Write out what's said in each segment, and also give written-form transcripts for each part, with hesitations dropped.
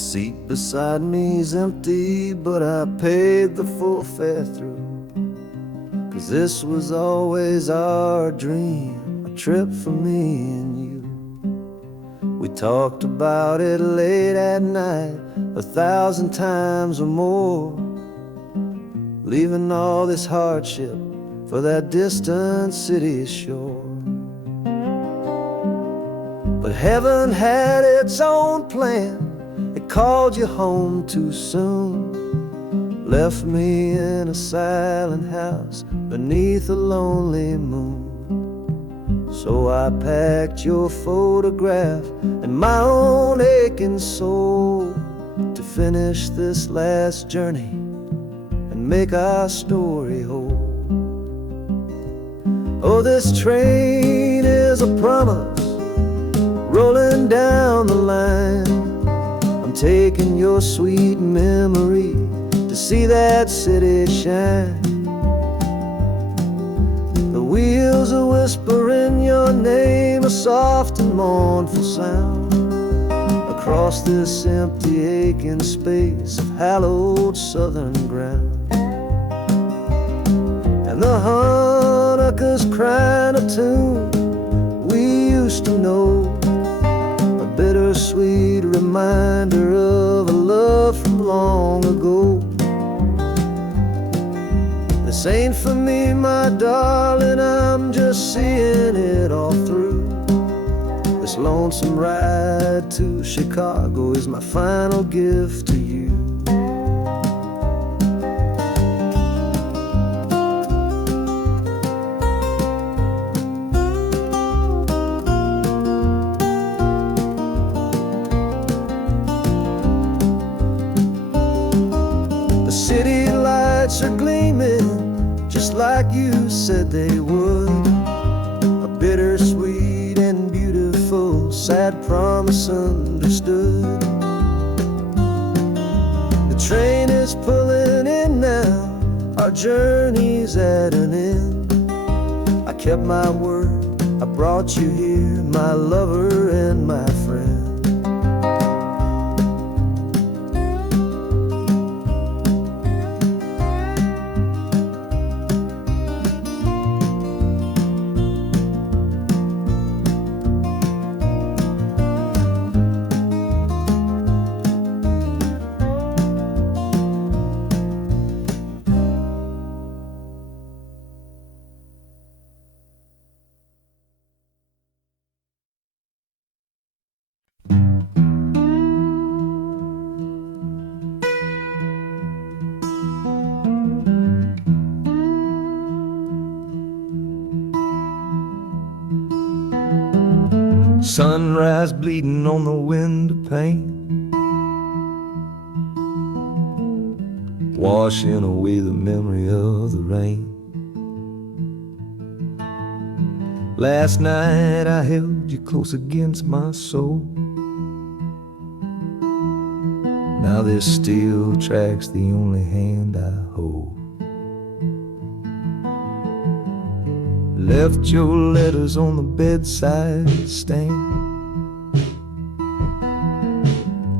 seat beside me's empty, but I paid the full fare through. 'Cause this was always our dream, a trip for me and you. We talked about it late at night, 1,000 times or more, leaving all this hardship for that distant city shore. But heaven had its own plan. It called you home too soon, left me in a silent house beneath a lonely moon. So I packed your photograph and my own aching soul to finish this last journey and make our story whole. Oh, this train is a promise rolling down the line. I'm taking your sweet memory to see that city shine. The wheels are whispering your name, a soft and mournful sound, across this empty aching space of hallowed southern ground. And the Hanukkah's crying a tune we used to know, a bittersweet reminder of a love from long ago. This ain't for me, my darling, I'm just seeing it all through. This lonesome ride to Chicago is my final gift to you. The city lights are gleaming just like you said they would, a bittersweet and beautiful sad promise understood. The train is pulling in now, our journey's at an end. I kept my word, I brought you here, my lover and my friend. Sunrise bleeding on the window pane, washing away the memory of the rain. Last night I held you close against my soul. Now this steel track's the only hand I hold. Left your letters on the bedside stand,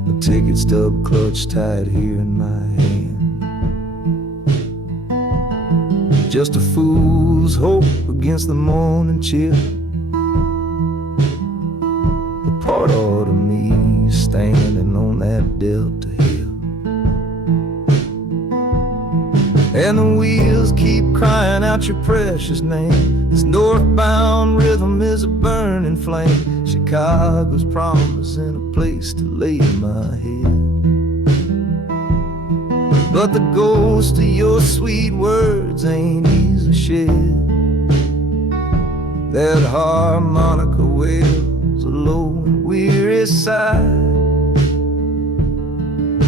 the ticket stub clutched tight here in my hand. Just a fool's hope against the morning chill, the part of me standing on that Delta hill. And the wheels keep crying out your precious name. This northbound rhythm is a burning flame, Chicago's promising a place to lay my head. But the ghost of your sweet words ain't easily shed. That harmonica wails a low and weary sigh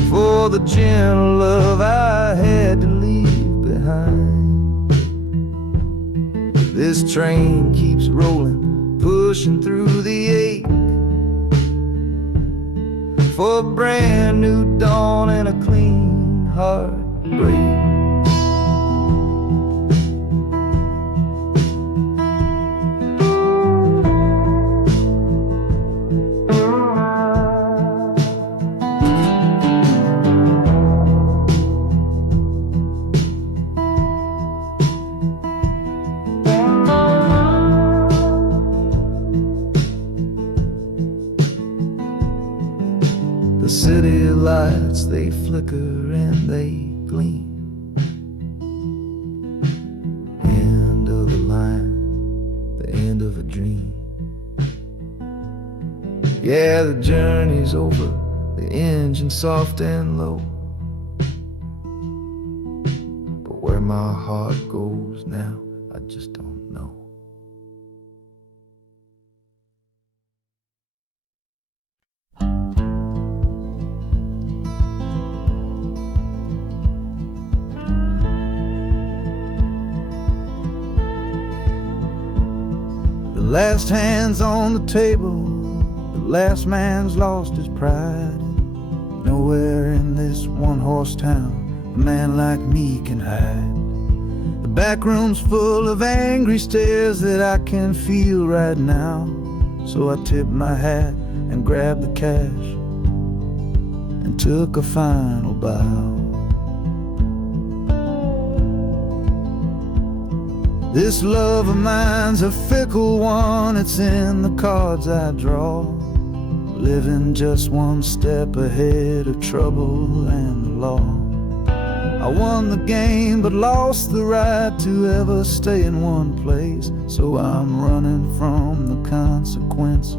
for the gentle love I had to leave behind. This train keeps rolling, pushing through the ache, for a brand new dawn and a clean heartbreak. flicker and they gleam. End of a line, the end of a dream. Yeah, the journey's over, the engine soft and low. But where my heart goes now, I just don't know. The last hand's on the table, the last man's lost his pride. Nowhere in this one-horse town a man like me can hide. The back room's full of angry stares that I can feel right now. So I tipped my hat and grabbed the cash and took a final bow. This love of mine's a fickle one, it's in the cards I draw. Living just one step ahead of trouble and the law. I won the game but lost the right to ever stay in one place. So I'm running from the consequences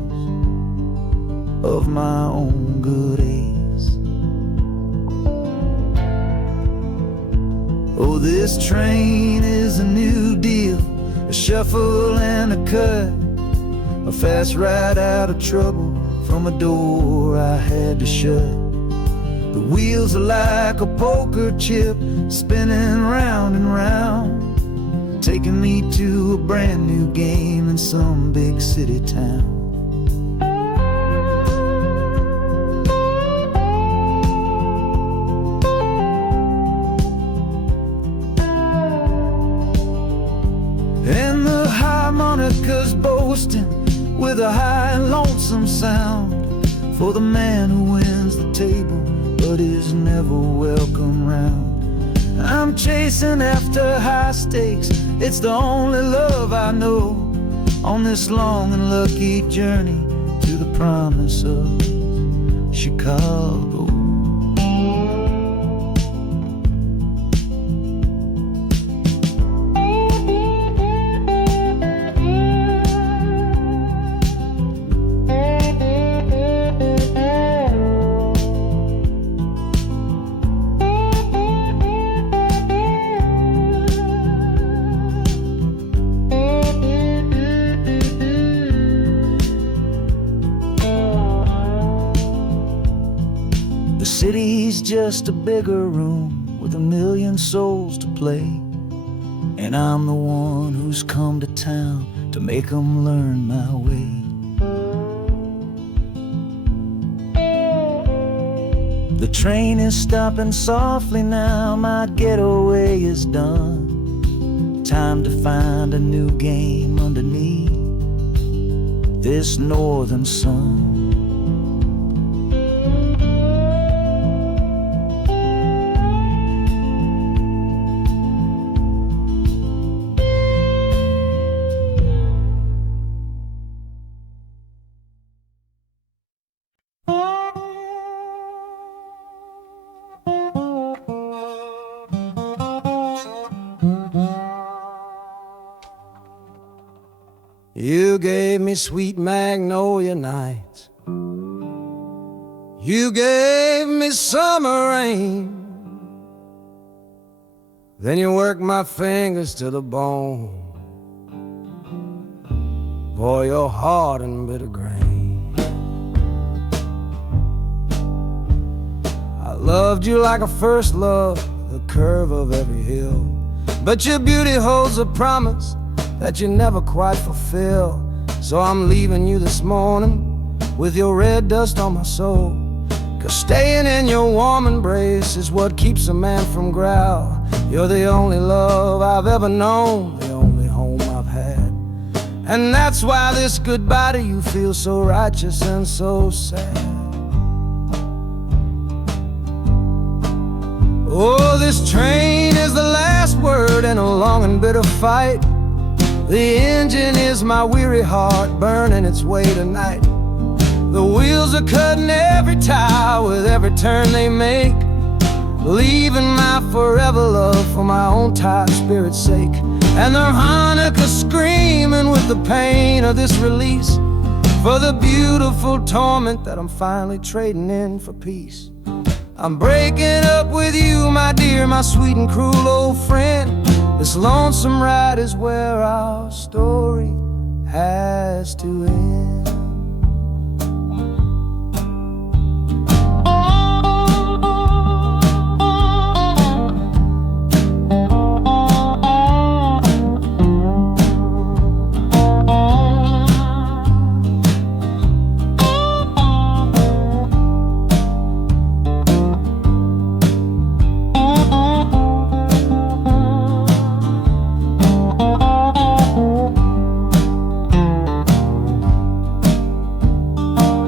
of my own good ace. Oh, this train is a new deal, a shuffle and a cut, a fast ride out of trouble from a door I had to shut. The wheels are like a poker chip, spinning round and round, taking me to a brand new game in some big city town. And the harmonica's boasting with a high and lonesome sound for the man who wins the table but is never welcome round. I'm chasing after high stakes, it's the only love I know on this long and lucky journey to the promise of Chicago. The city's just a bigger room with a million souls to play, and I'm the one who's come to town to make them learn my way. The train is stopping softly now, my getaway is done. Time to find a new game underneath this northern sun. You gave me sweet magnolia nights, you gave me summer rain, then you worked my fingers to the bone. Boy, you're hard and bitter grain. I loved you like a first love, the curve of every hill, but your beauty holds a promise that you never quite fulfill. So I'm leaving you this morning with your red dust on my soul, 'cause staying in your warm embrace is what keeps a man from growl. You're the only love I've ever known, the only home I've had, and that's why this goodbye to you feels so righteous and so sad. Oh, this train is the last word in a long and bitter fight. The engine is my weary heart burning its way tonight. The wheels are cutting every tire with every turn they make, leaving my forever love for my own tired spirit's sake. And the harmonica screaming with the pain of this release, for the beautiful torment that I'm finally trading in for peace. I'm breaking up with you, my dear, my sweet and cruel old friend. This lonesome ride is where our story has to end.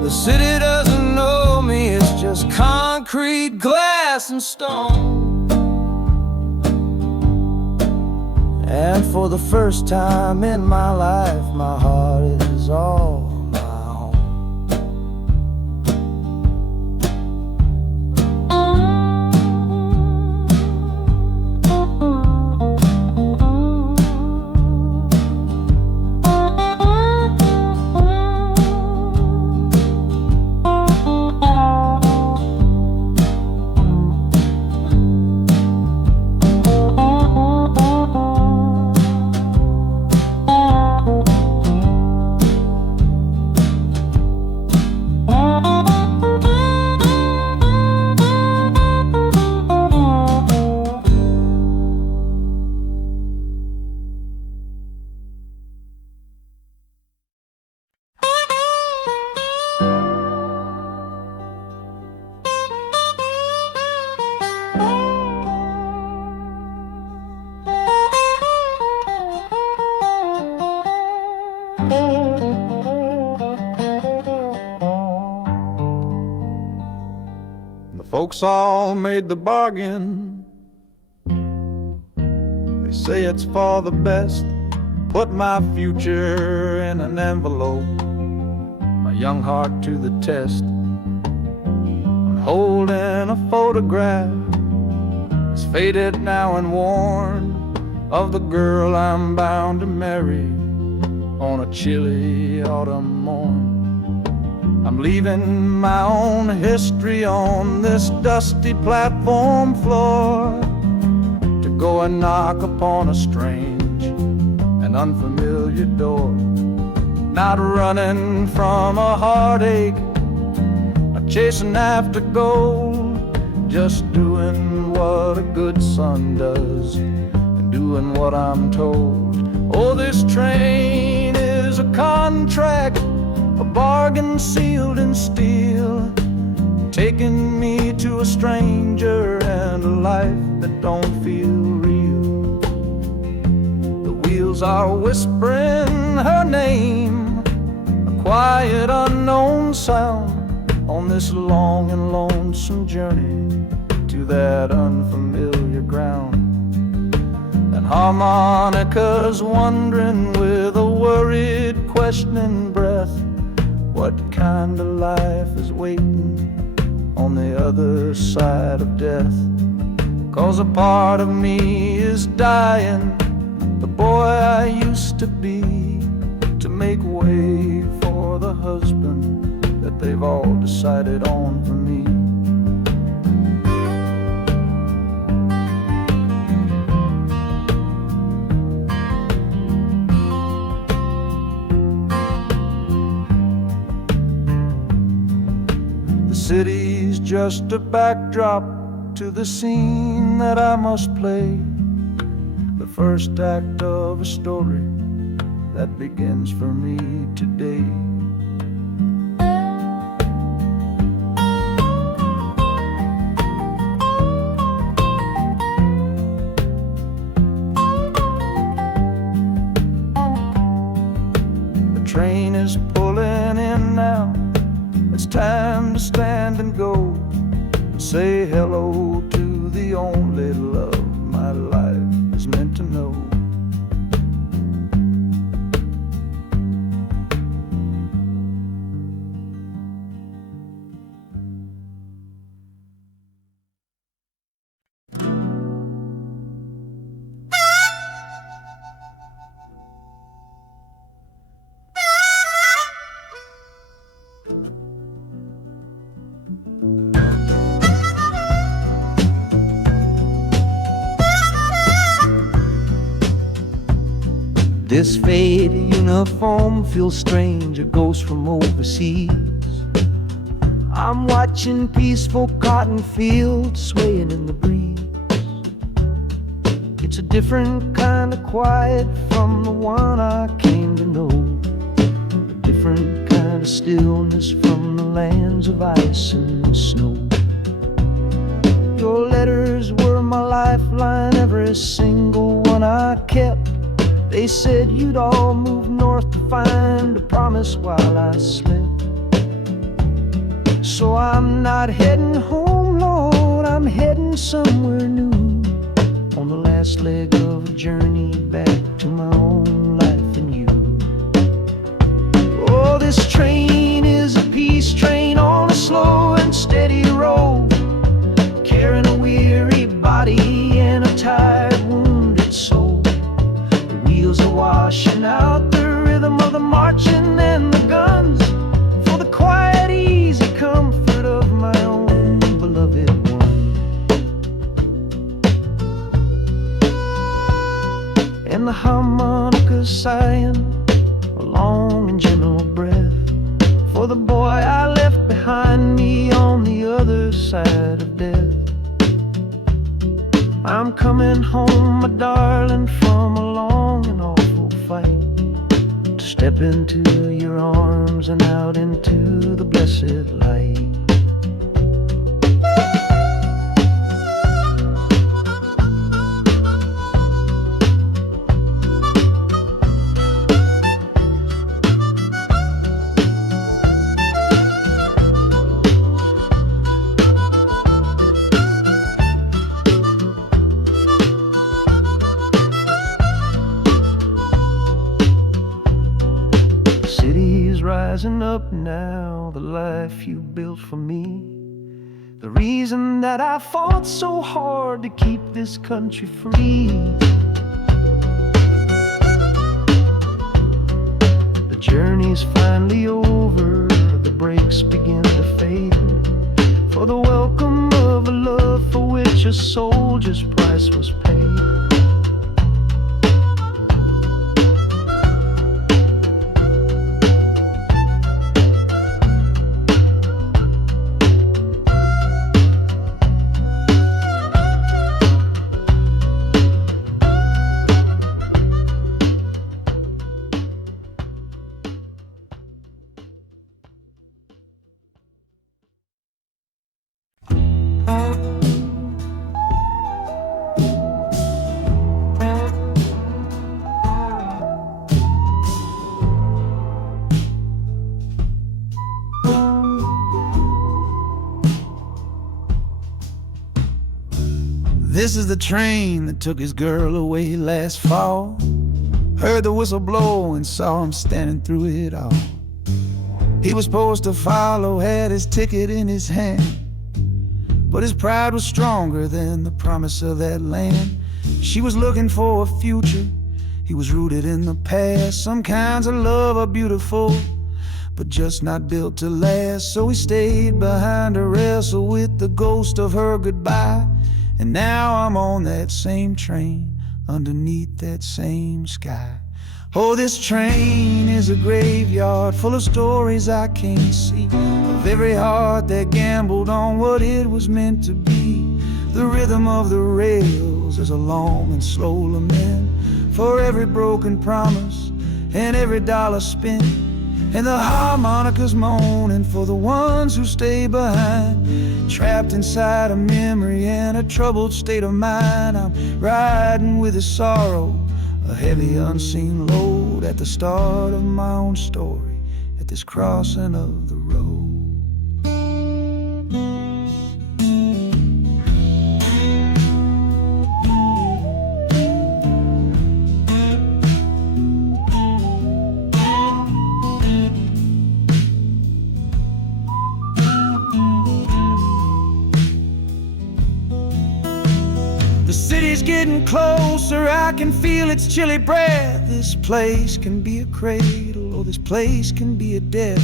The city doesn't know me, it's just concrete, glass, and stone. And for the first time in my life, my heart is all my own. The folks all made the bargain. They say it's for the best. Put my future in an envelope, my young heart to the test. I'm holding a photograph, it's faded now and worn, of the girl I'm bound to marry on a chilly autumn morn. I'm leaving my own history on this dusty platform floor to go and knock upon a strange and unfamiliar door. Not running from a heartache, not chasing after gold, just doing what a good son does and doing what I'm told. Oh, this train is a contract, a bargain sealed in steel, taking me to a stranger and a life that don't feel real. The wheels are whispering her name, a quiet unknown sound, on this long and lonesome journey to that unfamiliar ground. And harmonica's wondering with a worried, questioning breath, what kind of life is waiting on the other side of death? 'Cause a part of me is dying, the boy I used to be, to make way for the husband that they've all decided on for me. The city's just a backdrop to the scene that I must play, the first act of a story that begins for me today. The train is pulling in now, it's time to stand and go, and say hello to the only love my life is meant to know. This faded uniform feels strange, a ghost from overseas. I'm watching peaceful cotton fields swaying in the breeze. It's a different kind of quiet from the one I came to know, a different kind of stillness from the lands of ice and snow. Your letters were my lifeline, every single one I kept. They said you'd all move north to find a promise while I slept. So I'm not heading home, Lord, I'm heading somewhere new, on the last leg of a journey back to my own life and you. Oh, this train is a peace train on a slow and steady road, carrying a weary body and a tired, wounded soul. The wheels are washing out the rhythm of the marching and the guns, for the quiet, easy comfort of my own beloved one. And the harmonica sighing a long and gentle breath for the boy I left behind me on the other side of death. I'm coming home, my darling, from a long and awful fight, to step into your arms and out into the blessed light. Rising up now, the life you built for me, the reason that I fought so hard to keep this country free. The journey's finally over, the brakes begin to fade, for the welcome of a love for which a soldier's price was paid. This is the train that took his girl away last fall. Heard the whistle blow and saw him standing through it all. He was supposed to follow, had his ticket in his hand, but his pride was stronger than the promise of that land. She was looking for a future, he was rooted in the past. Some kinds of love are beautiful, but just not built to last. So he stayed behind to wrestle with the ghost of her goodbye. And now I'm on that same train, underneath that same sky. Oh, this train is a graveyard full of stories I can't see, of every heart that gambled on what it was meant to be. The rhythm of the rails is a long and slow lament for every broken promise and every dollar spent. And the harmonica's moaning for the ones who stay behind, trapped inside a memory and a troubled state of mind. I'm riding with a sorrow, a heavy unseen load, at the start of my own story, at this crossing of the road. The city's getting closer, I can feel its chilly breath. This place can be a cradle, or this place can be a death.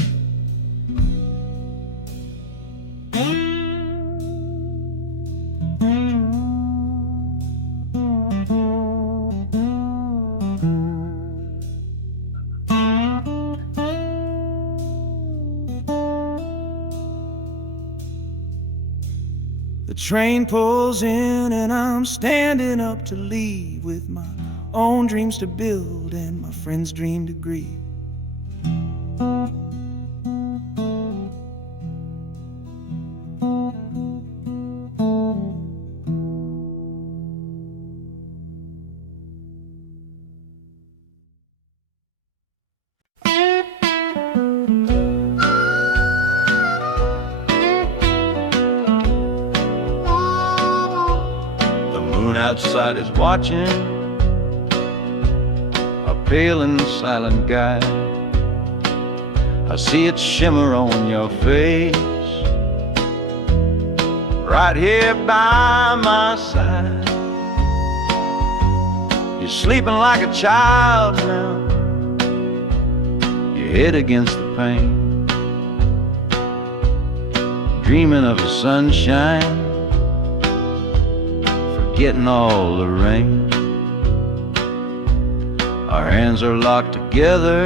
Train pulls in and I'm standing up to leave, with my own dreams to build and my friends' dream to grieve. Outside is watching, a pale and silent guy. I see it shimmer on your face, right here by my side. You're sleeping like a child now, your head against the pane, dreaming of the sunshine, getting all the rain. Our hands are locked together,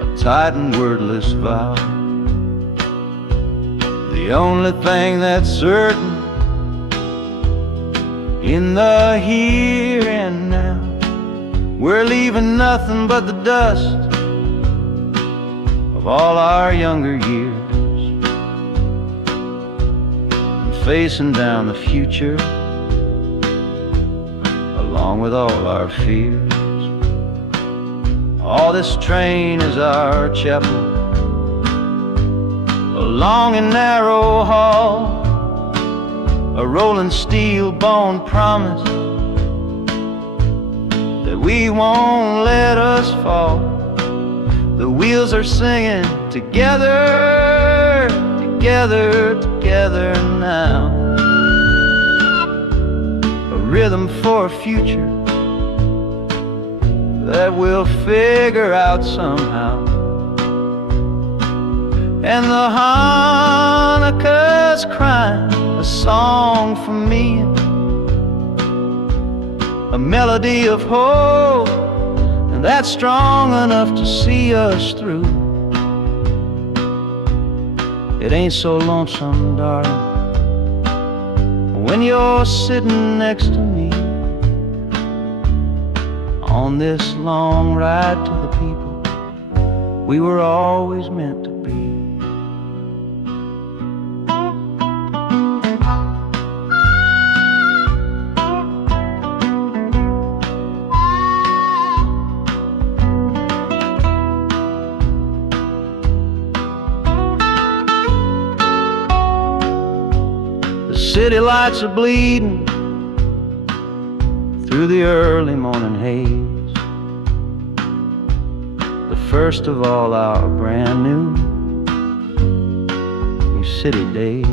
a tight and wordless vow. The only thing that's certain in the here and now, we're leaving nothing but the dust of all our younger years, facing down the future along with all our fears. All this train is our chapel, a long and narrow hall, a rolling steel bone promise that we won't let us fall. The wheels are singing together, together, together now. A rhythm for a future that we'll figure out somehow. And the Hanukkah's crying a song for me, a melody of hope, and that's strong enough to see us through. It ain't so lonesome, darling, when you're sitting next to me on this long ride to the people we were always meant to be. City lights are bleeding through the early morning haze, the first of all our brand new city days.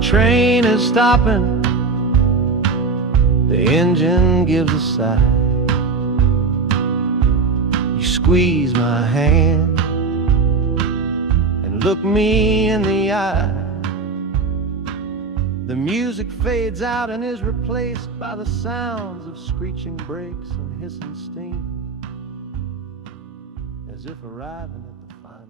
Train is stopping, the engine gives a sigh. You squeeze my hand and look me in the eye. The music fades out and is replaced by the sounds of screeching brakes and hissing steam, as if arriving at the final.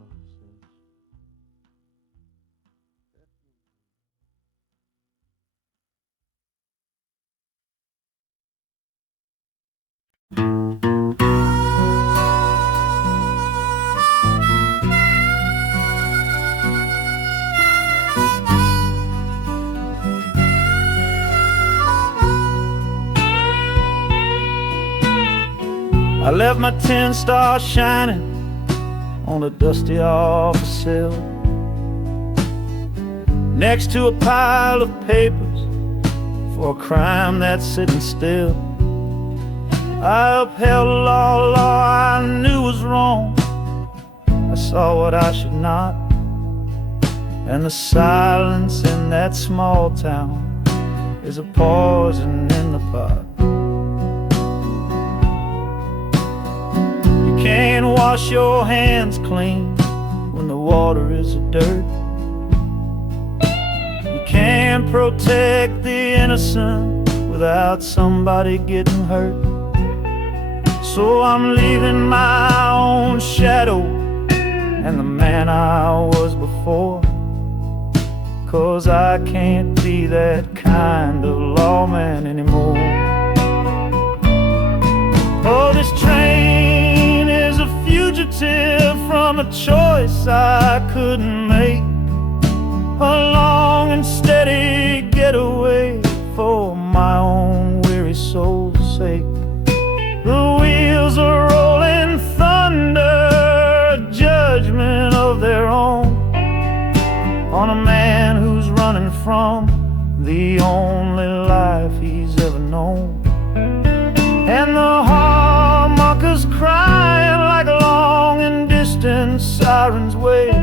I left my 10 stars shining on a dusty office sill, next to a pile of papers for a crime that's sitting still. I upheld a law I knew was wrong. saw what I should not, and the silence in that small town is a poison in the pot. You can't wash your hands clean when the water is dirt. You can't protect the innocent without somebody getting hurt. So I'm leaving my own shadow and the man I was before, 'cause I can't be that kind of lawman anymore. Oh, this train is a fugitive from a choice I couldn't make, a long and steady getaway for my own weary soul's sake. The wheels are rolling thunder, a judgment of their own, on a man who's running from the only life he's ever known. And the harmonicas crying like long and distant sirens wait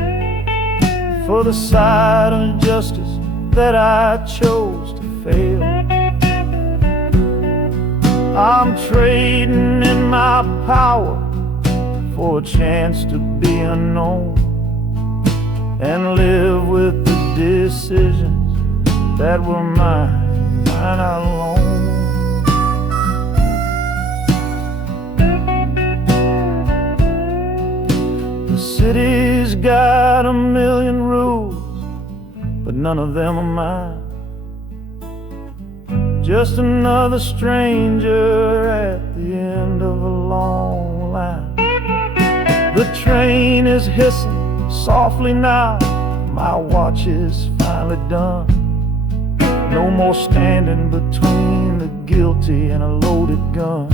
for the side of justice that I chose to fail. I'm trading in my power for a chance to be unknown and live with the decisions that were mine alone. The city's got a million rules, but none of them are mine. Just another stranger at the end of a long line. The train is hissing softly now, my watch is finally done. No more standing between the guilty and a loaded gun.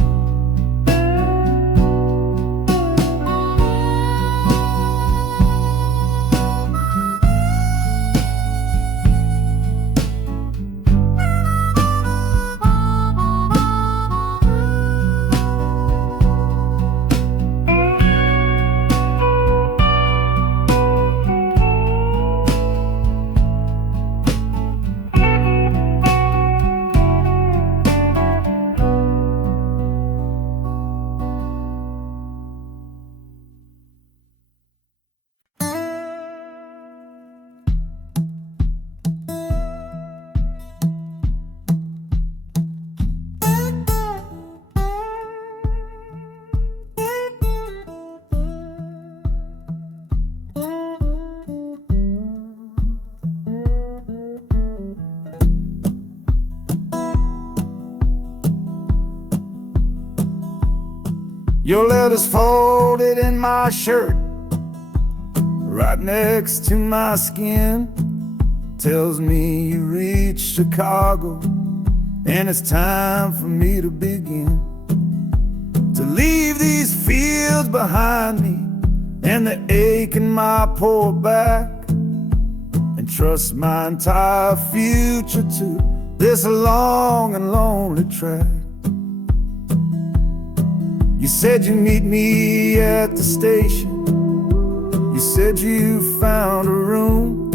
Your letter's folded in my shirt, right next to my skin. Tells me you reached Chicago, and it's time for me to begin. To leave these fields behind me, and the ache in my poor back, and trust my entire future to this long and lonely track. You said you'd meet me at the station. You said you found a room,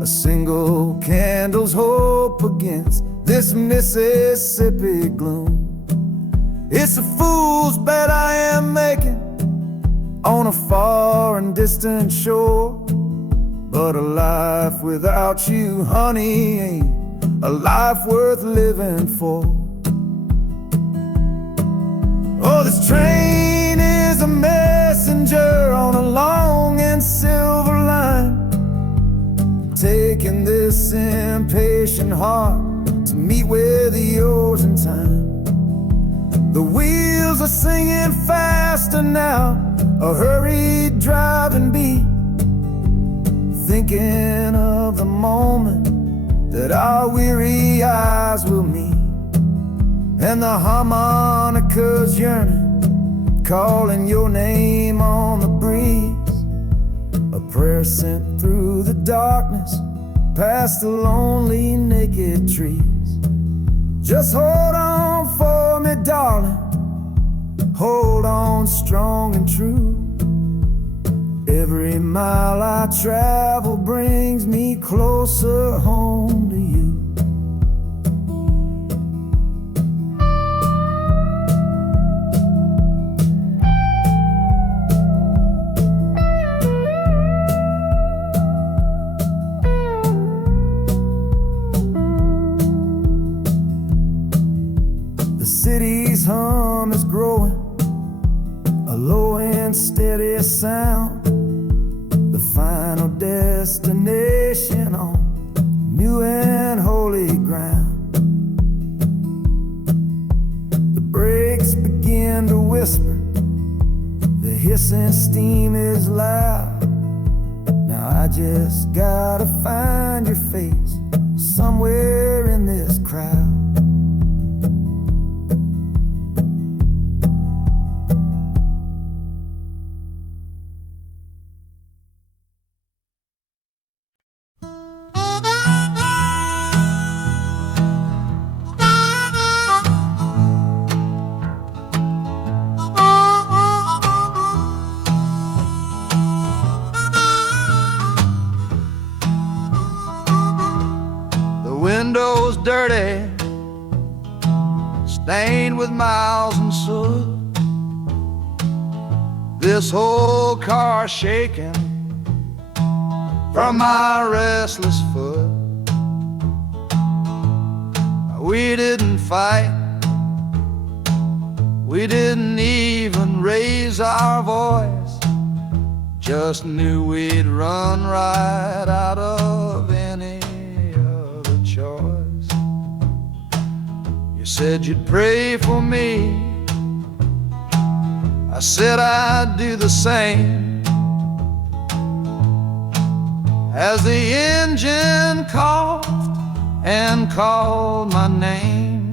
a single candle's hope against this Mississippi gloom. It's a fool's bet I am making on a far and distant shore, but a life without you, honey, ain't a life worth living for. Oh, this train is a messenger on a long and silver line, taking this impatient heart to meet with yours in time. The wheels are singing faster now, a hurried driving beat, thinking of the moment that our weary eyes will meet. And the harmonica's yearning, calling your name on the breeze, a prayer sent through the darkness, past the lonely naked trees. Just hold on for me, darling, hold on strong and true. Every mile I travel brings me closer home to you. The city's hum is growing, a low and steady sound, the final destination on new and holy ground. The brakes begin to whisper, the hissing steam is loud. Now I just gotta find your face somewhere in this crowd. Windows dirty, stained with miles and soot. This whole car shaking from my restless foot. We didn't fight, we didn't even raise our voice, just knew we'd run right out of any choice. You said you'd pray for me, I said I'd do the same. As the engine coughed and called my name,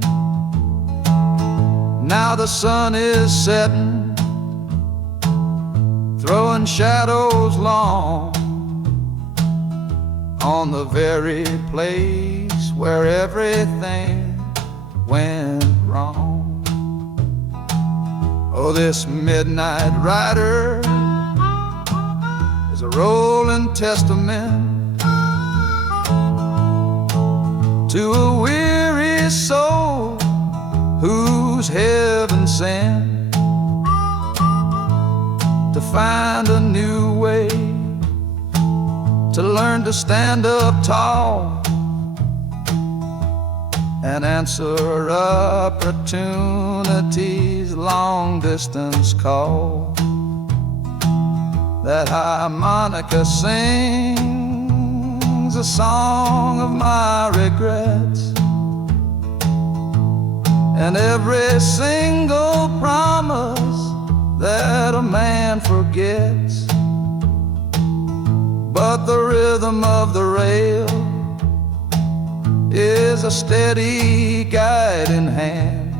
now the sun is setting, throwing shadows long on the very place where everything went wrong. Oh, this midnight rider is a rolling testament to a weary soul whose heaven sent to find a new way, to learn to stand up tall and answer opportunity's long-distance call. That harmonica sings a song of my regrets, and every single promise that a man forgets. But the rhythm of the rail is a steady guiding hand,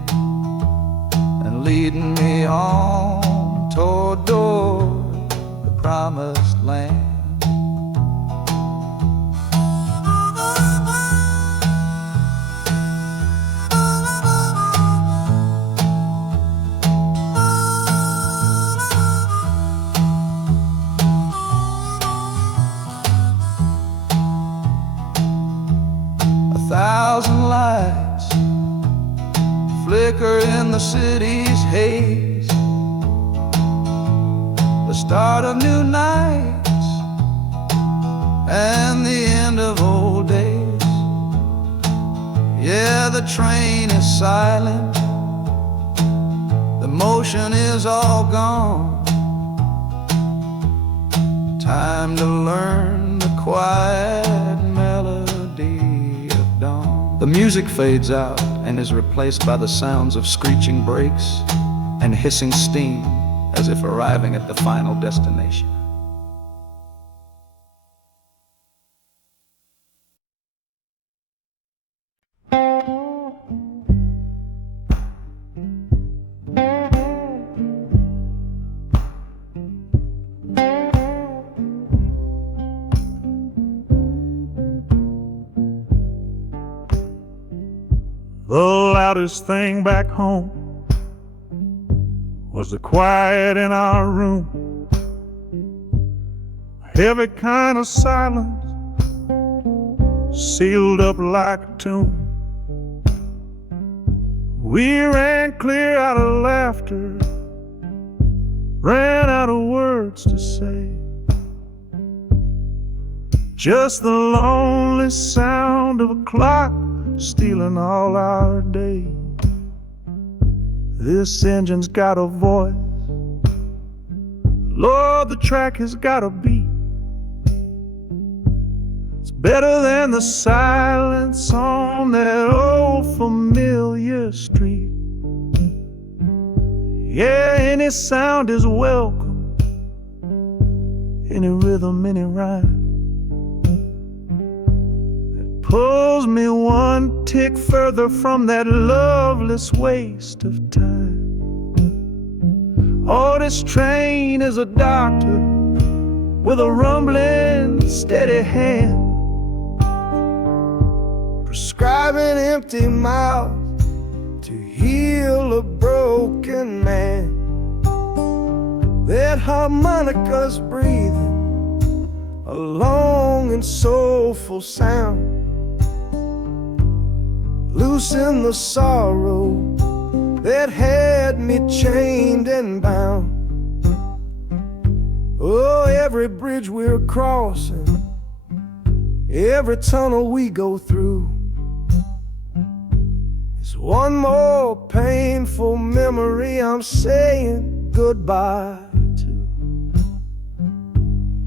and leading me on toward the promised land. Thousand lights flicker in the city's haze, the start of new nights and the end of old days. Yeah, the train is silent, the motion is all gone. Time to learn the quiet melody of dawn. The music fades out and is replaced by the sounds of screeching brakes and hissing steam, as if arriving at the final destination. The loudest thing back home was the quiet in our room. Every kind of silence sealed up like a tomb. We ran clear out of laughter, ran out of words to say. Just the lonely sound of a clock stealing all our day. This engine's got a voice, Lord, the track has got a beat. It's better than the silence on that old familiar street. Yeah, any sound is welcome, any rhythm, any rhyme. Pulls me one tick further from that loveless waste of time. Oh, this train is a doctor with a rumbling, steady hand, prescribing empty mouths to heal a broken man. That harmonica's breathing a long and soulful sound, loosen the sorrow that had me chained and bound. Oh, every bridge we're crossing, every tunnel we go through, is one more painful memory I'm saying goodbye to.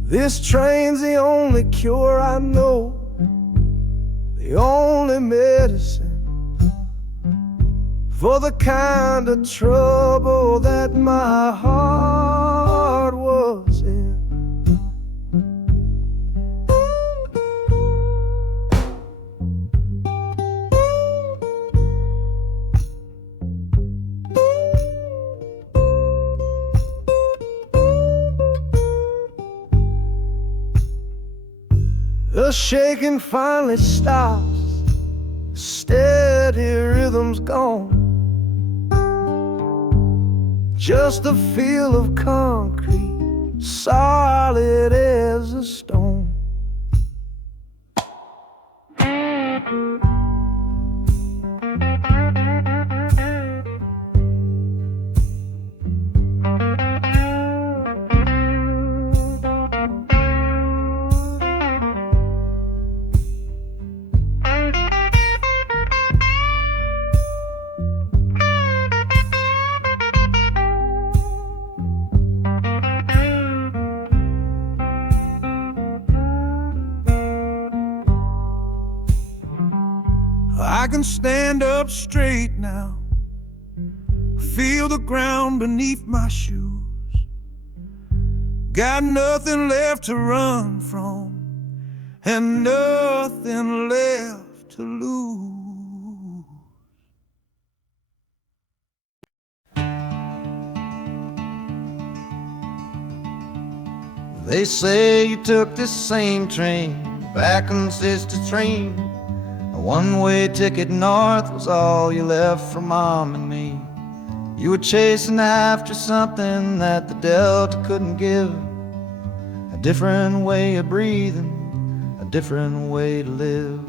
This train's the only cure I know, the only medicine for the kind of trouble that my heart was in. The shaking finally stops, steady rhythm's gone. Just a feel of concrete, solid as a stone. I can stand up straight now, feel the ground beneath my shoes. Got nothing left to run from and nothing left to lose. They say you took this same train back on Sister Train. A one-way ticket north was all you left for Mom and me. You were chasing after something that the Delta couldn't give, a different way of breathing, a different way to live.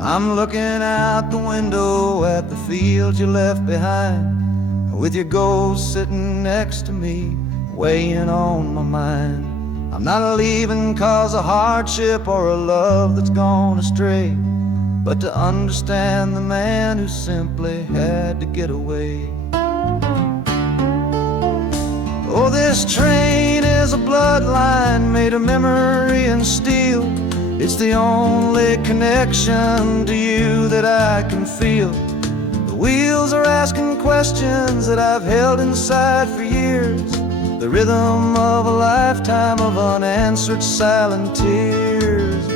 I'm looking out the window at the fields you left behind, with your ghost sitting next to me, weighing on my mind. I'm not leaving cause of hardship or a love that's gone astray, but to understand the man who simply had to get away. Oh, this train is a bloodline made of memory and steel. It's the only connection to you that I can feel. The wheels are asking questions that I've held inside for years, the rhythm of a lifetime of unanswered silent tears.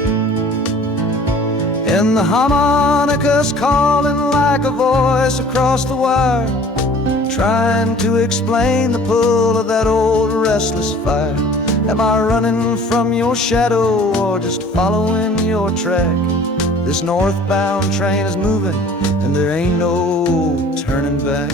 And the harmonica's calling like a voice across the wire, trying to explain the pull of that old restless fire. Am I running from your shadow or just following your track? This northbound train is moving and there ain't no turning back.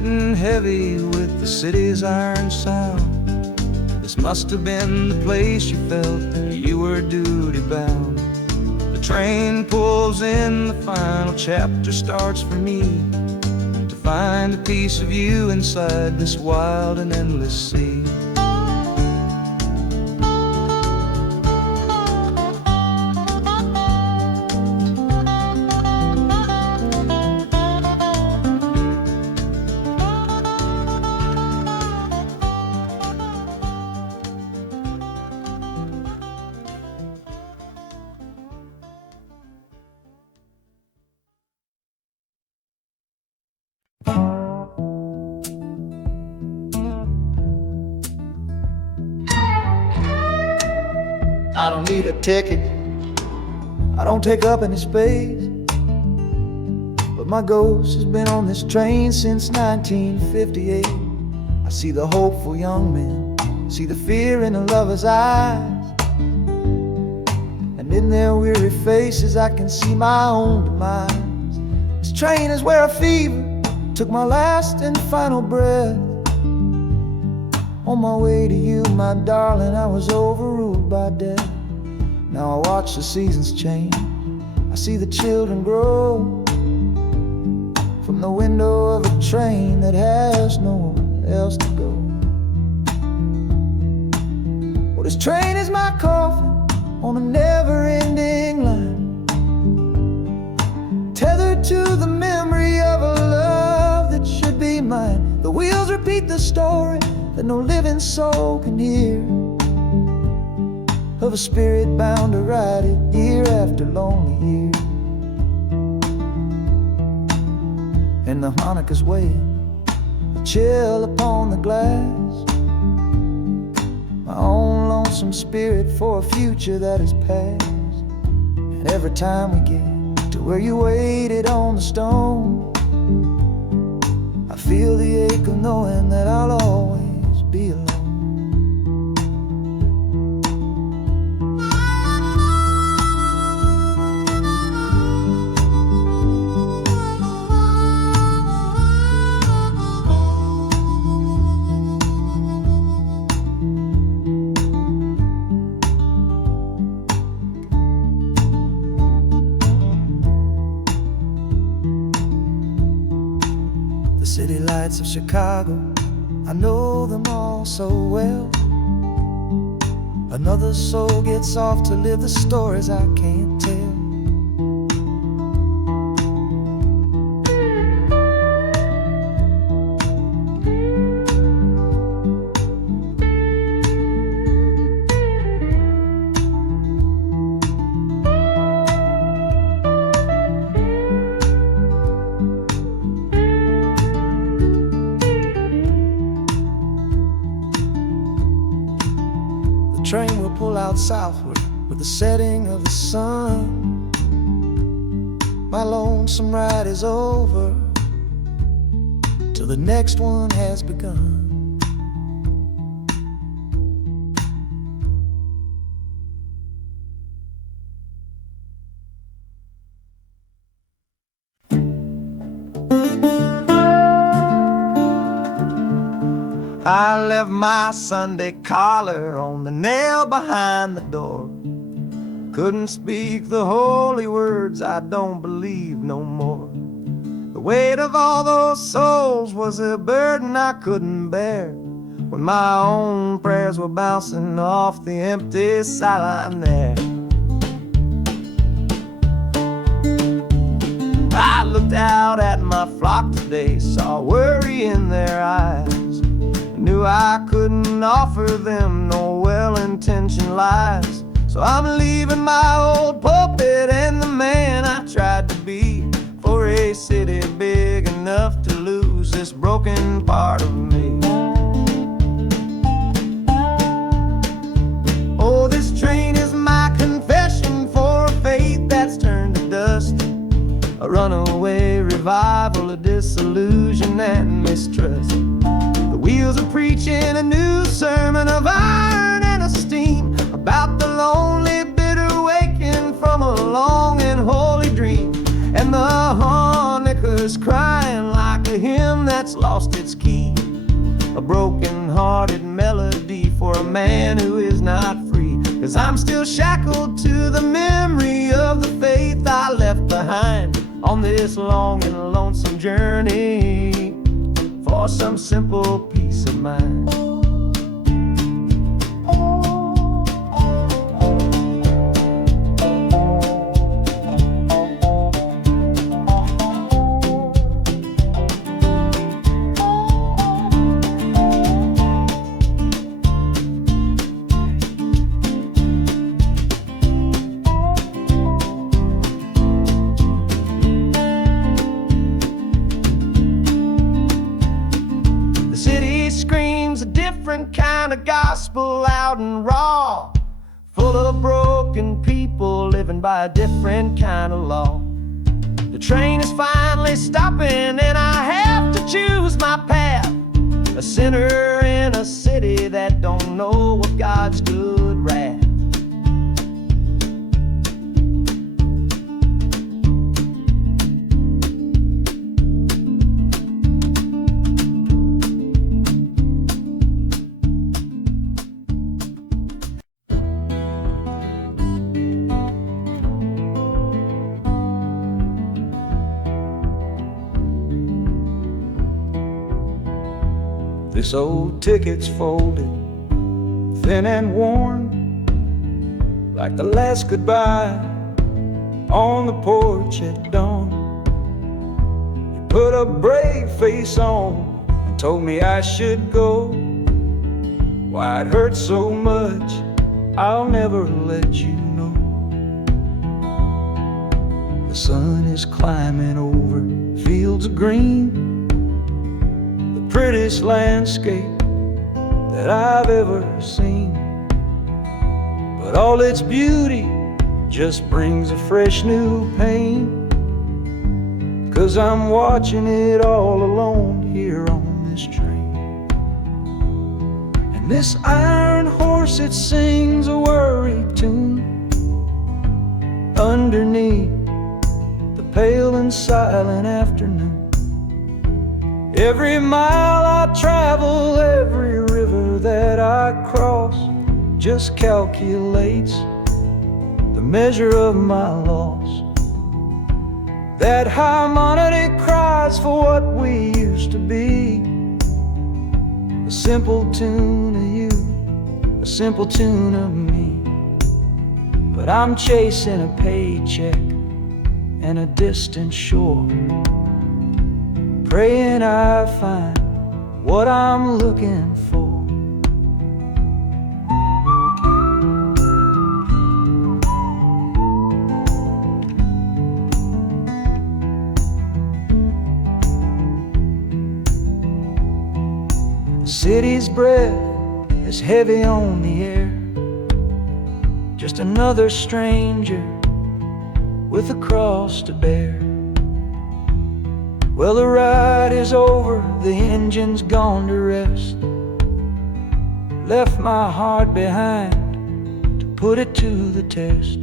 getting heavy with the city's iron sound. This must have been the place you felt you were duty bound. The train pulls in, the final chapter starts for me, to find a piece of you inside this wild and endless sea. I don't need a ticket, I don't take up any space, but my ghost has been on this train since 1958. I see the hopeful young men, see the fear in a lover's eyes, and in their weary faces I can see my own demise. This train is where a fever took my last and final breath. On my way to you, my darling, I was overruled by death. Now I watch the seasons change, I see the children grow, from the window of a train that has nowhere else to go. Well, this train is my coffin on a never-ending line, tethered to the memory of a love that should be mine. The wheels repeat the story that no living soul can hear, of a spirit bound to ride it year after lonely year. And the harmonicas wail, a chill upon the glass, my own lonesome spirit for a future that is past. And every time we get to where you waited on the stone, I feel the ache of knowing that I'll always be alone. City lights of Chicago, I know them all so well. Another soul gets off to live the stories I can't tell. The train will pull out southward with the setting of the sun. My lonesome ride is over till the next one has begun. I left my Sunday collar on the nail behind the door. Couldn't speak the holy words, I don't believe no more. The weight of all those souls was a burden I couldn't bear, when my own prayers were bouncing off the empty sideline there. I looked out at my flock today, saw worry in their eyes, knew I couldn't offer them no well-intentioned lies. So I'm leaving my old pulpit and the man I tried to be, for a city big enough to lose this broken part of me. Oh, this train is my confession for a faith that's turned to dust, a runaway revival of disillusion and mistrust. Wheels are preaching a new sermon of iron and of steam, about the lonely, bitter waking from a long and holy dream. And the harmonicas crying like a hymn that that's lost its key, a broken-hearted melody for a man who is not free. 'Cause I'm still shackled to the memory of the faith I left behind on this long and lonesome journey for some simple peace of mind. Kind of gospel, loud and raw, full of broken people living by a different kind of law. The train is finally stopping and I have to choose my path, a sinner in a city that don't know of God's good wrath. This old ticket's folded, thin and worn, like the last goodbye on the porch at dawn. You put a brave face on and told me I should go. Why it hurts so much, I'll never let you know. The sun is climbing over fields of green, prettiest landscape that I've ever seen. But all its beauty just brings a fresh new pain, 'cause I'm watching it all alone here on this train. And this iron horse, it sings a worry tune underneath the pale and silent afternoon. Every mile I travel, every river that I cross, just calculates the measure of my loss. That harmony cries for what we used to be, a simple tune of you, a simple tune of me. But I'm chasing a paycheck and a distant shore, praying I find what I'm looking for. The city's breath is heavy on the air, just another stranger with a cross to bear. Well, the ride is over, the engine's gone to rest, left my heart behind to put it to the test.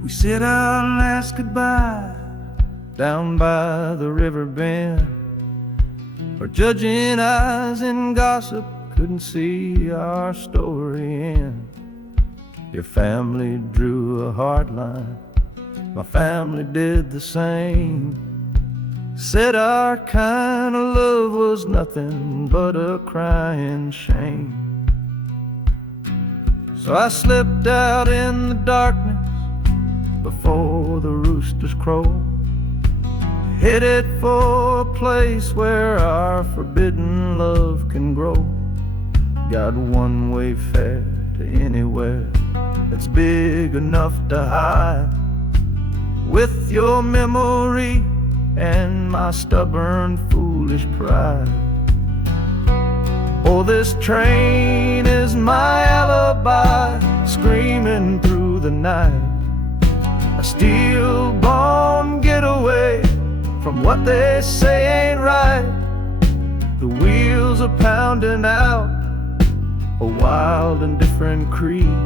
We said our last goodbye down by the river bend, where judging eyes and gossip couldn't see our story end. Your family drew a hard line, my family did the same. Said our kind of love was nothing but a crying shame. So I slipped out in the darkness before the roosters crow, headed for a place where our forbidden love can grow. Got one way fare to anywhere that's big enough to hide, with your memory and my stubborn, foolish pride. Oh, this train is my alibi, screaming through the night. A steel-born getaway from what they say ain't right. The wheels are pounding out a wild and different creed,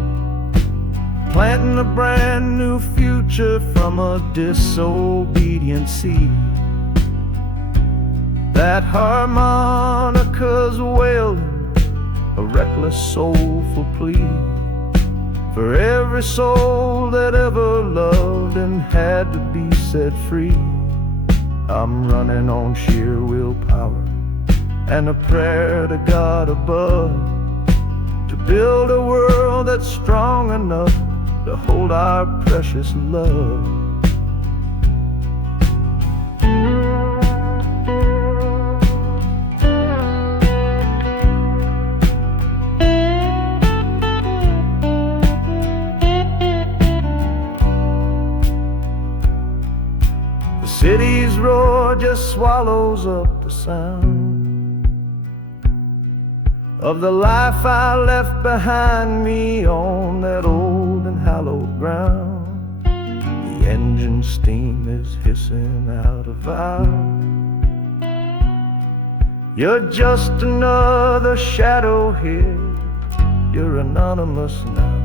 planting a brand new future from a disobedient seed. That harmonica's wailing a reckless soulful plea for every soul that ever loved and had to be set free. I'm running on sheer willpower and a prayer to God above, to build a world that's strong enough to hold our precious love. The city's roar just swallows up the sound of the life I left behind me on that old and hallowed ground. The engine steam is hissing out a vow. You're just another shadow here, you're anonymous now.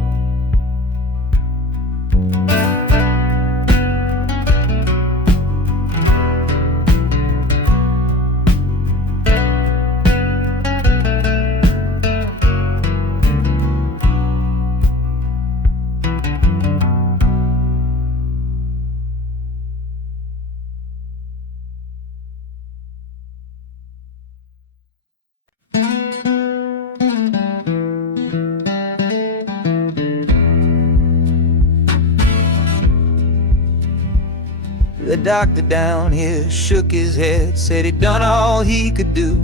The doctor down here shook his head, said he'd done all he could do.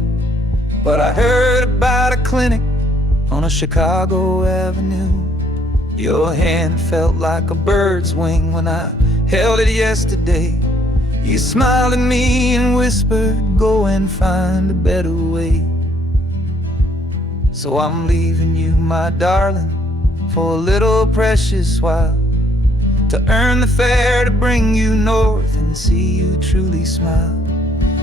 But I heard about a clinic on a Chicago avenue. Your hand felt like a bird's wing when I held it yesterday. You smiled at me and whispered, go and find a better way. So I'm leaving you, my darling, for a little precious while, to earn the fare to bring you north and see you truly smile.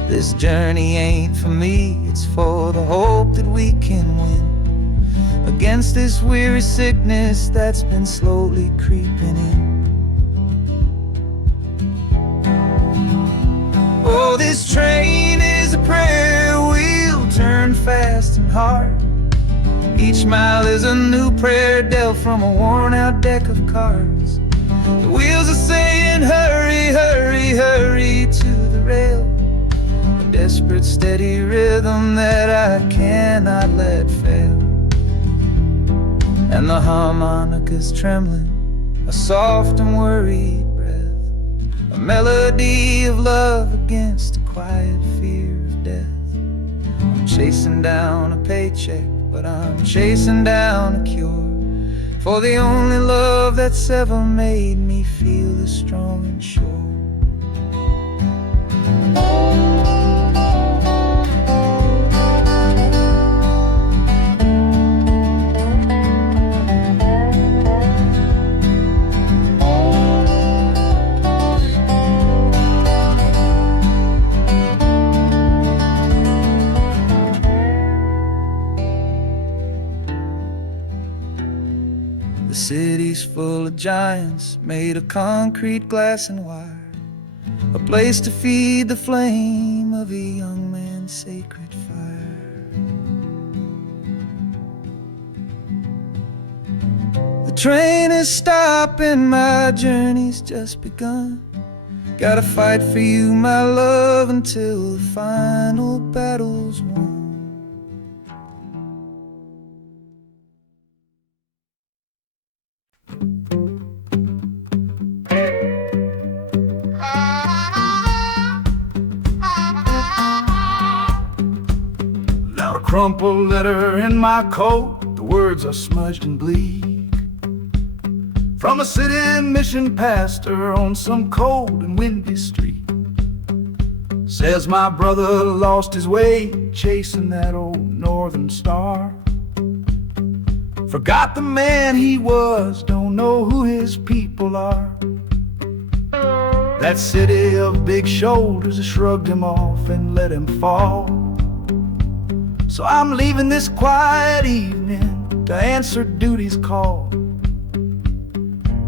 This journey ain't for me, it's for the hope that we can win against this weary sickness that's been slowly creeping in. Oh, this train is a prayer wheel turned fast and hard. Each mile is a new prayer dealt from a worn out deck of cards. The wheels are saying hurry, hurry, hurry to the rail, a desperate steady rhythm that I cannot let fail. And the harmonica's trembling, a soft and worried breath, a melody of love against a quiet fear of death. I'm chasing down a paycheck, but I'm chasing down a cure for the only love that's ever made me feel this strong and sure. The city's full of giants made of concrete, glass, and wire, a place to feed the flame of a young man's sacred fire. The train is stopping, my journey's just begun. Gotta fight for you, my love, until the final battle's won. Crumpled letter in my coat, the words are smudged and bleak, from a city mission pastor on some cold and windy street. Says my brother lost his way chasing that old northern star. Forgot the man he was, don't know who his people are. That city of big shoulders has shrugged him off and let him fall. So I'm leaving this quiet evening to answer duty's call.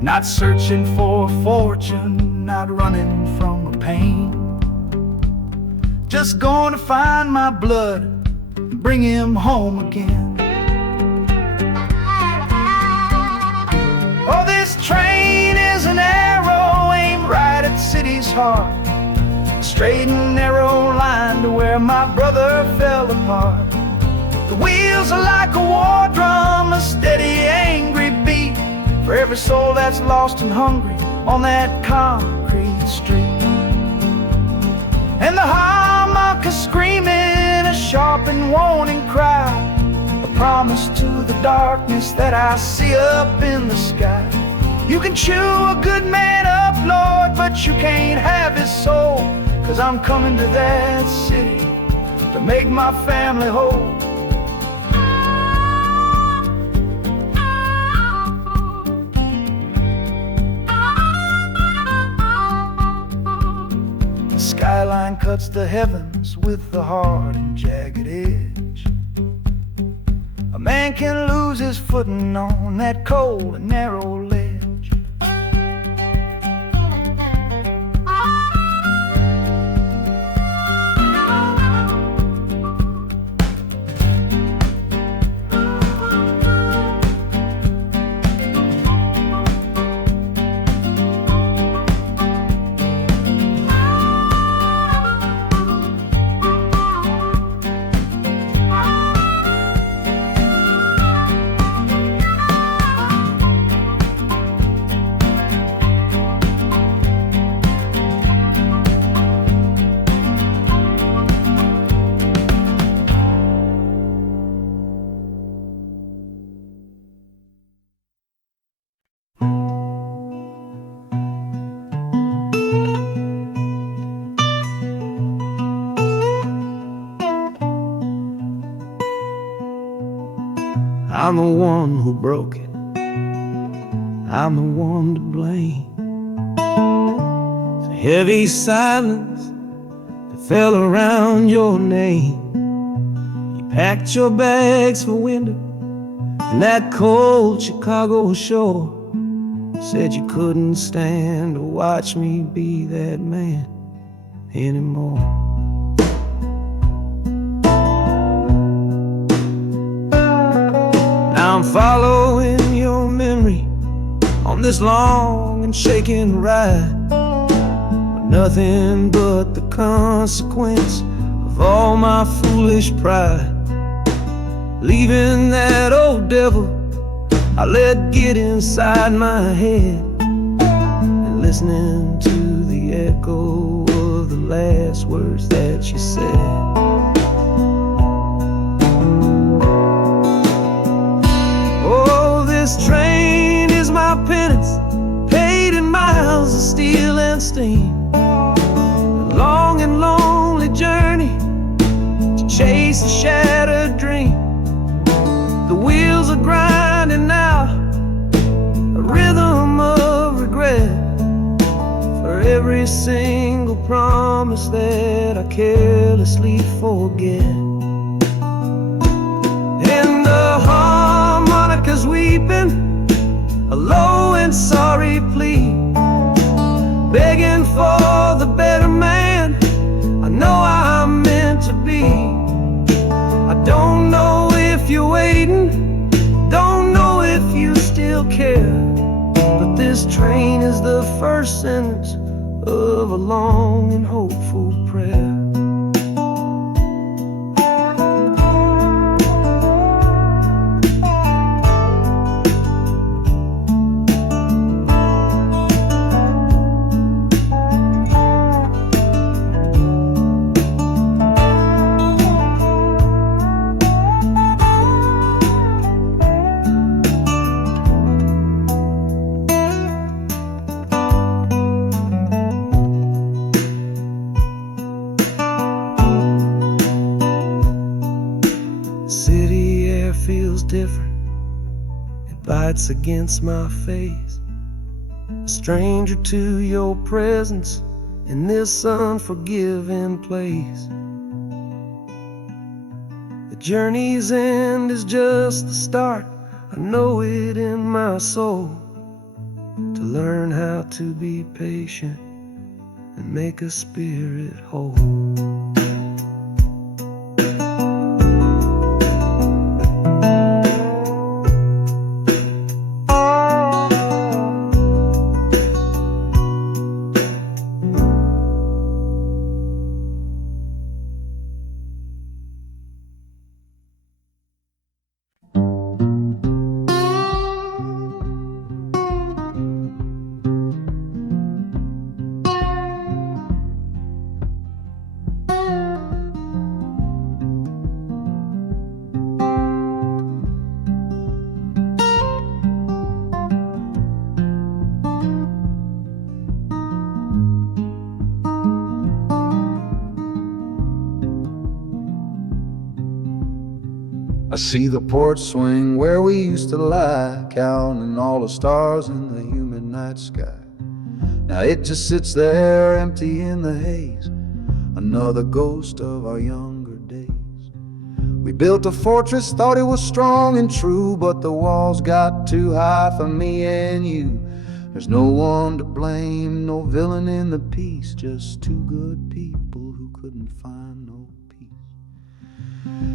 Not searching for a fortune, not running from a pain. Just going to find my blood and bring him home again. Oh, this train is an arrow aimed right at the city's heart. A straight and narrow line to where my brother fell apart. The wheels are like a war drum, a steady, angry beat for every soul that's lost and hungry on that concrete street. And the harmonica screaming a sharp and warning cry, a promise to the darkness that I see up in the sky. You can chew a good man up, Lord, but you can't have his soul. 'Cause I'm coming to that city to make my family whole. The skyline cuts the heavens with the hard and jagged edge. A man can lose his footing on that cold and narrow ledge. I'm the one who broke it, I'm the one to blame. The heavy silence that fell around your name. You packed your bags for winter in that cold Chicago shore. Said you couldn't stand to watch me be that man anymore. I'm following your memory on this long and shaking ride, with nothing but the consequence of all my foolish pride. Leaving that old devil I let get inside my head, and listening to the echo of the last words that you said. This train is my penance, paid in miles of steel and steam. A long and lonely journey to chase a shattered dream. The wheels are grinding now, a rhythm of regret for every single promise that I carelessly forget. And the harmonica's weeping a low and sorry plea, begging for the better man I know I'm meant to be. I don't know if you're waiting, don't know if you still care, but this train is the first sentence of a long and hopeful prayer. City air feels different bites against my face. A stranger to your presence in this unforgiving place. The journey's end is just the start, I know it in my soul. To learn how to be patient and make a spirit whole. I see the porch swing where we used to lie, counting all the stars in the humid night sky. Now it just sits there empty in the haze, another ghost of our younger days. We built a fortress, thought it was strong and true, but the walls got too high for me and you. There's no one to blame, no villain in the piece, just two good people who couldn't find no peace.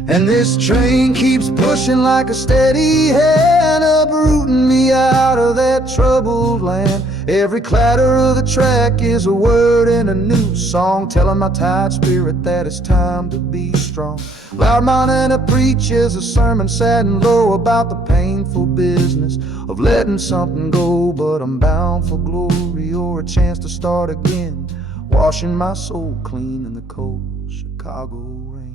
And this train keeps pushing like a steady hand, uprooting me out of that troubled land. Every clatter of the track is a word in a new song, telling my tired spirit that it's time to be strong. Loud Montana preaches a sermon sad and low about the painful business of letting something go, but I'm bound for glory or a chance to start again, washing my soul clean in the cold Chicago rain.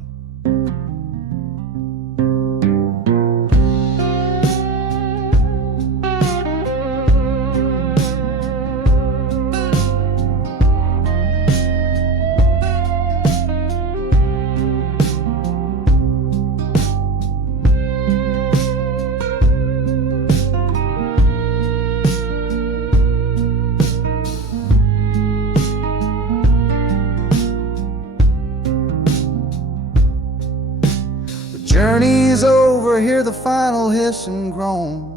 Journey's over, hear the final hiss and groan.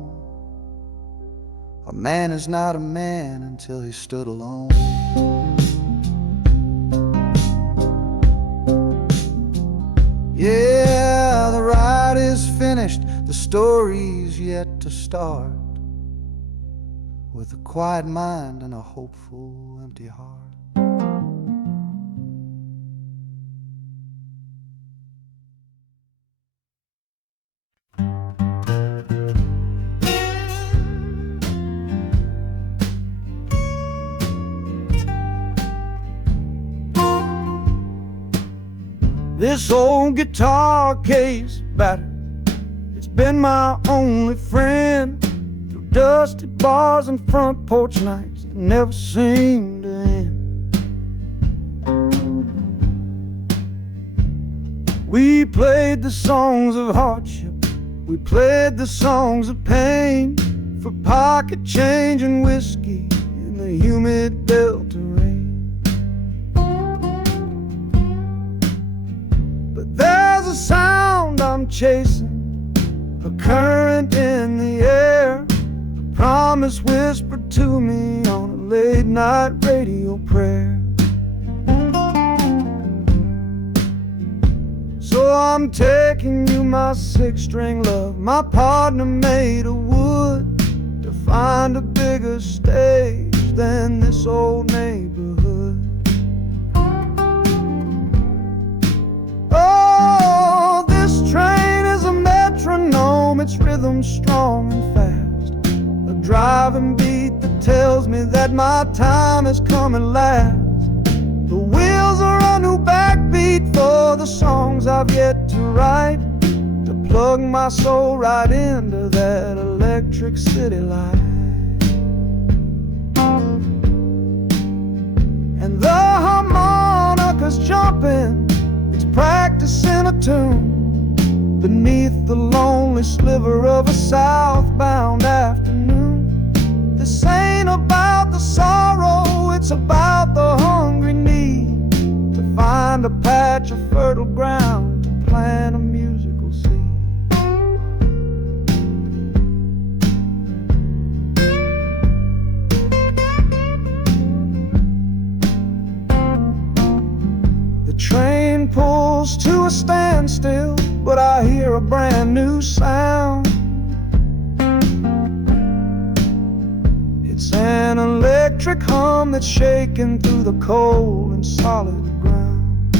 A man is not a man until he stood alone. Yeah, the ride is finished, the story's yet to start, with a quiet mind and a hopeful empty heart. This old guitar case battered, it's been my only friend through dusty bars and front porch nights that never seem to end. We played the songs of hardship, we played the songs of pain, for pocket change and whiskey in the humid Delta rain. There's a sound I'm chasing, a current in the air, a promise whispered to me on a late night radio prayer. So I'm taking you, my six-string love, my partner made of wood, to find a bigger stage than this old neighborhood. Oh, this train is a metronome, its rhythm strong and fast, a driving beat that tells me that my time is coming last. The wheels are a new backbeat for the songs I've yet to write, to plug my soul right into that electric city light. And the harmonica's jumping, practicing a tune, beneath the lonely sliver of a southbound afternoon. This ain't about the sorrow, it's about the hungry need to find a patch of fertile ground to plant a musical seed. The train pulls to a standstill, but I hear a brand new sound. It's an electric hum that's shaking through the cold and solid ground.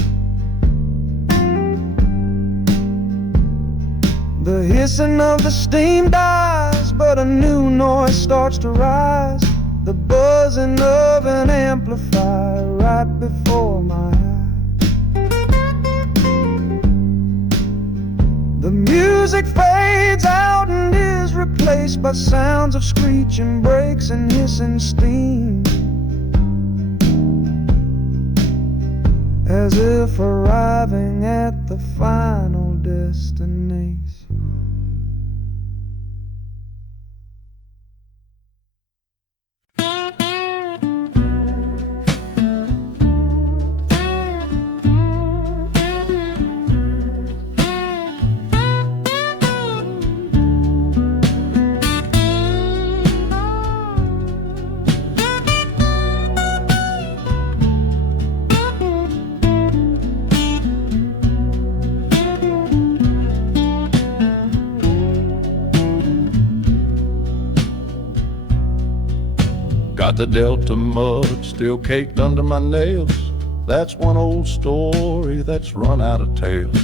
The hissing of the steam dies, but a new noise starts to rise. The buzzing of an amplifier right before my eyes. The music fades out and is replaced by sounds of screeching brakes and hissing steam, as if arriving at the final destination. Got the Delta mud still caked under my nails. That's one old story that's run out of tales.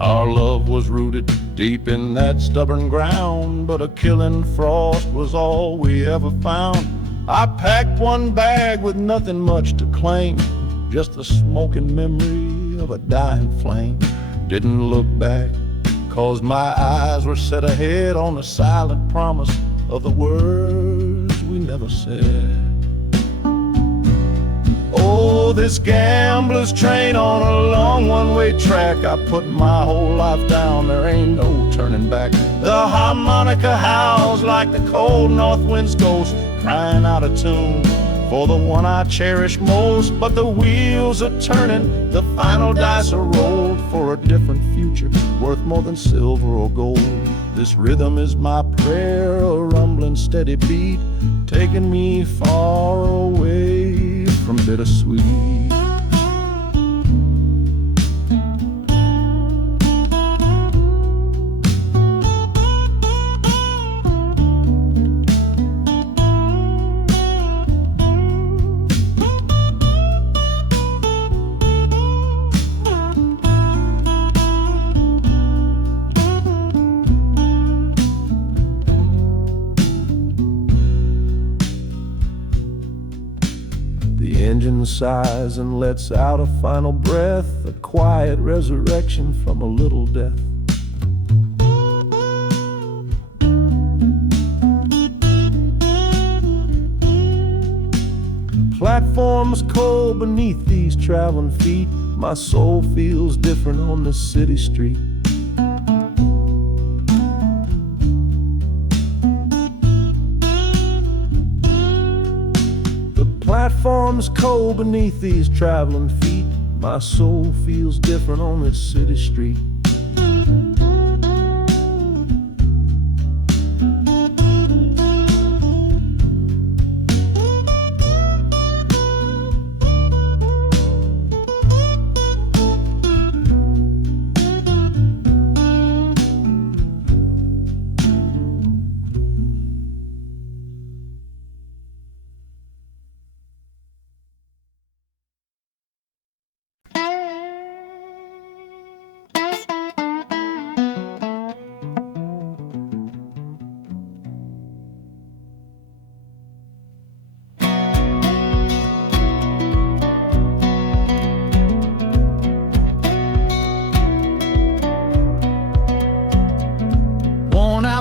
Our love was rooted deep in that stubborn ground, but a killing frost was all we ever found. I packed one bag with nothing much to claim, just the smoking memory of a dying flame. Didn't look back, 'cause my eyes were set ahead on the silent promise of the words we never said. Oh, this gambler's train on a long one-way track. I put my whole life down, there ain't no turning back. The harmonica howls like the cold north wind's ghost, crying out a tune for the one I cherish most. But the wheels are turning, the final dice are rolled for a different future, worth more than silver or gold. This rhythm is my prayer, a rumbling steady beat, taking me far away from bittersweet. The engine sighs and lets out a final breath, a quiet resurrection from a little death. The platform's cold beneath these traveling feet. My soul feels different on this city street. Platform's cold beneath these traveling feet. My soul feels different on this city street.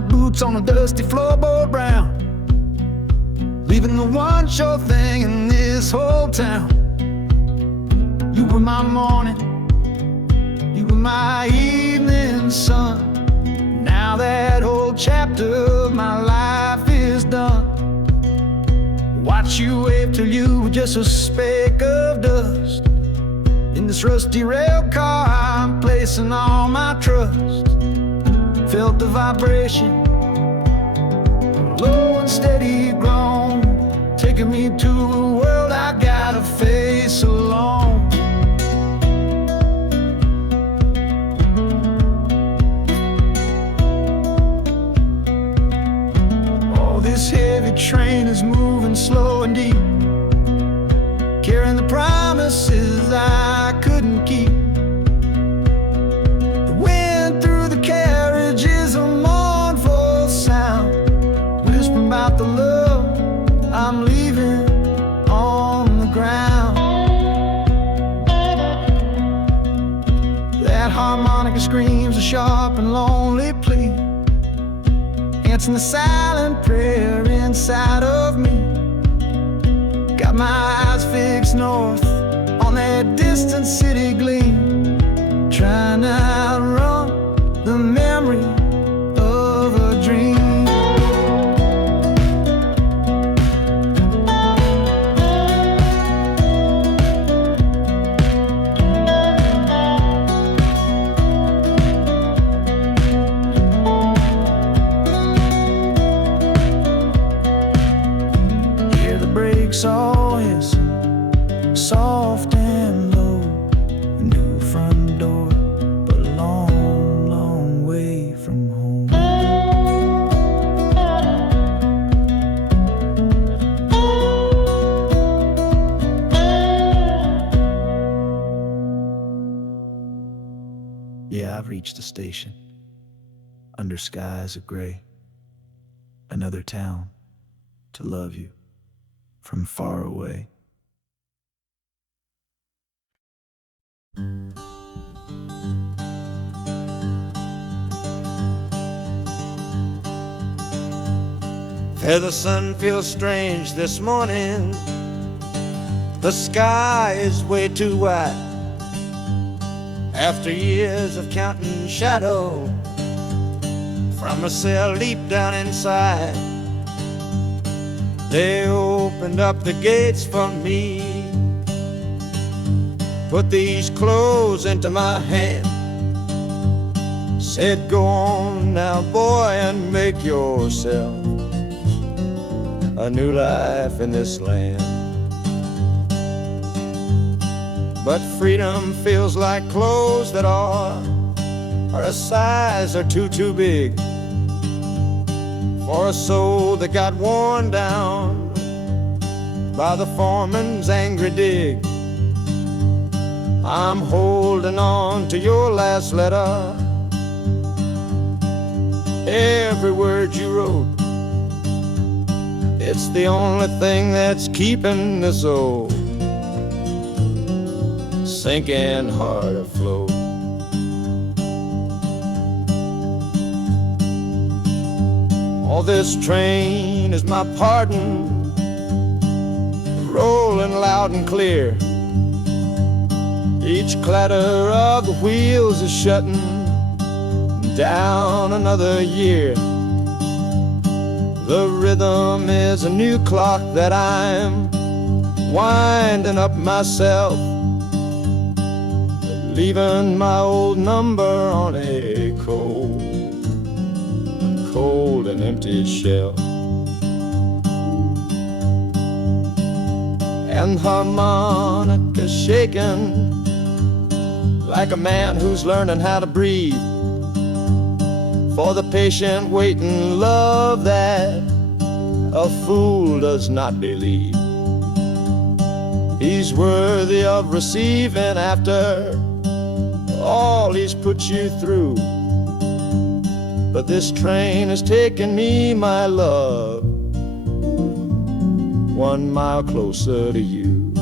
Boots on a dusty floorboard brown, leaving the one sure thing in this whole town. You were my morning, you were my evening sun. Now that whole chapter of my life is done. Watch you wave till you were just a speck of dust. In this rusty rail car I'm placing all my trust. Felt the vibration, low and steady groan, taking me to a world I gotta face alone. Oh, this heavy train is moving slow and deep, carrying the promises I couldn't keep. The wind through the carriage is a mournful sound, whispering about the love I'm leaving on the ground. That harmonica screams a sharp and lonely plea, answering the silent prayer inside of me. Got my eyes fixed north on that distant city gleam, trying to outrun the memory of a dream. Hear the brakes all hiss, soft and low. A new front door, but a long, long way from home. Yeah, I've reached the station, under skies of gray. Another town to love you from far away. The sun feels strange this morning. The sky is way too wide. After years of counting shadow, from a cell deep down inside, they opened up the gates for me, put these clothes into my hand, said, go on now, boy, and make yourself a new life in this land. But freedom feels like clothes that are a size or two big for a soul that got worn down by the foreman's angry dig. I'm holding on to your last letter, every word you wrote. It's the only thing that's keeping this old sinking heart afloat. Oh, this train is my pardon, rolling loud and clear. Each clatter of the wheels is shutting down another year. The rhythm is a new clock that I'm winding up myself, leaving my old number on a cold and empty shelf. And harmonica shaking like a man who's learning how to breathe, for the patient waiting love that a fool does not believe. He's worthy of receiving after all he's put you through. But this train has taken me, my love, 1 mile closer to you.